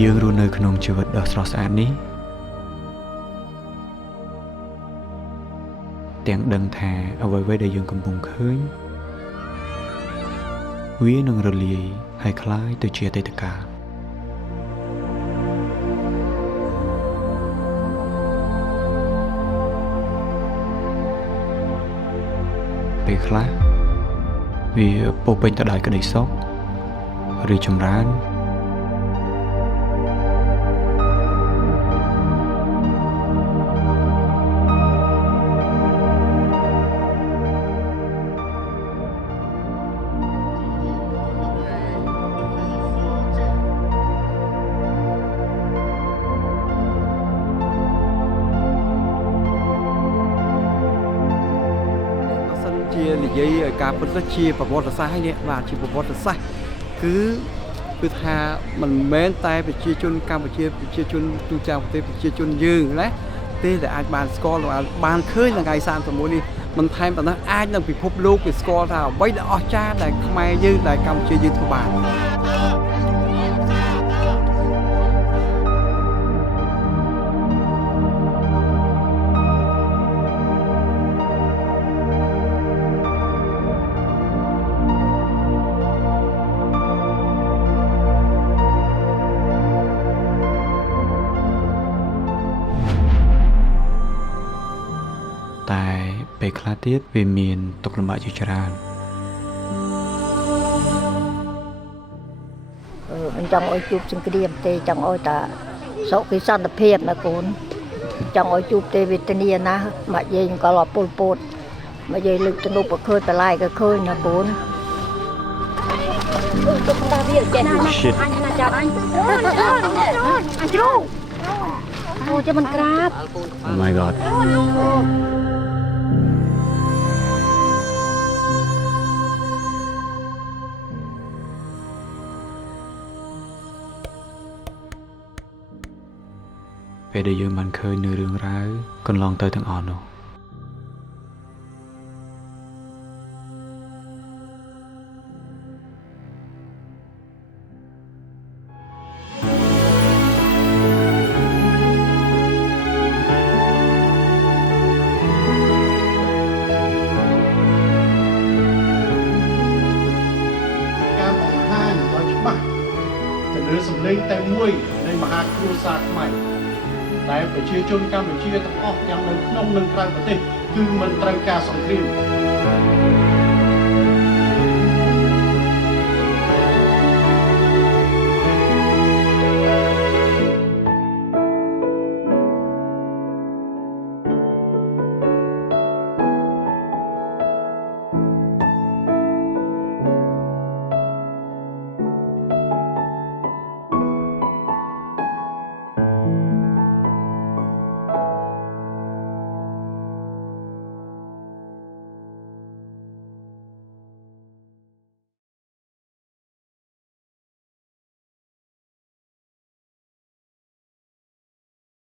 យើងរស់នៅក្នុងជីវិតដ៏ស្រស់ស្អាតនេះទាំងដឹងថាអ្វីៗដែលយើងកំពុងឃើញវានឹងរលាយហើយคล้ายទៅជាអតីតកាលពេលខ្លះវាពោពេញទៅដោយក្តីសុខឬចម្រើននិយាយការពិតទៅជាប្រវត្តិសាស្ត្រហើយនេះបាទជាប្រវត្តិសាស្ត្រគឺថាមិនមែនតែប្រជាជនកម្ពុជាប្រជាជនទូទាំងប្រទេសប្រជាជនយើងណាទេដែលអាចបានស្គាល់បានឃើញថ្ងៃ31នេះមិនថែមប៉ុណ្ណោះអាចនឹងពិភពលោកគេស្គាល់ថាអ្វីដែលអស្ចារ្យដែលខ្មែរយើងដែលកម្ពុជាយើងធ្វើបានតែពេលខ្លះទៀតវាមានទុក្ខលំបាកជាច្រើនមិនចង់ឲ្យជួបសង្គ្រាមទេចង់ឲ្យតែសុខសន្តិភាពណាកូនចង់ឲ្យជួបទេវេទនាណាមកយាយក៏លពលពោតមកយាយលើកទំនុកក៏ឃើញបន្លាយក៏ឃើញណាកូនទុកតាវាចេះណាអញណាចាប់អញអញជ្រូអូចាំមិនក្រាប Oh my godពេលដែលយើងបានឃើញនៅរឿងរ៉ាវកន្លងទៅទាំងអស់នោះការបង្ហាញដ៏ច្បាស់ទៅលើសម្លេងតែមួយនៃមហាគ្រួសារខ្មែរដែលប្រជាជនកម្ពុជាទាំងអស់ទាំងនៅក្នុងនិងក្រៅប្រទេសគឺមិនត្រូវការសង្គ្រាម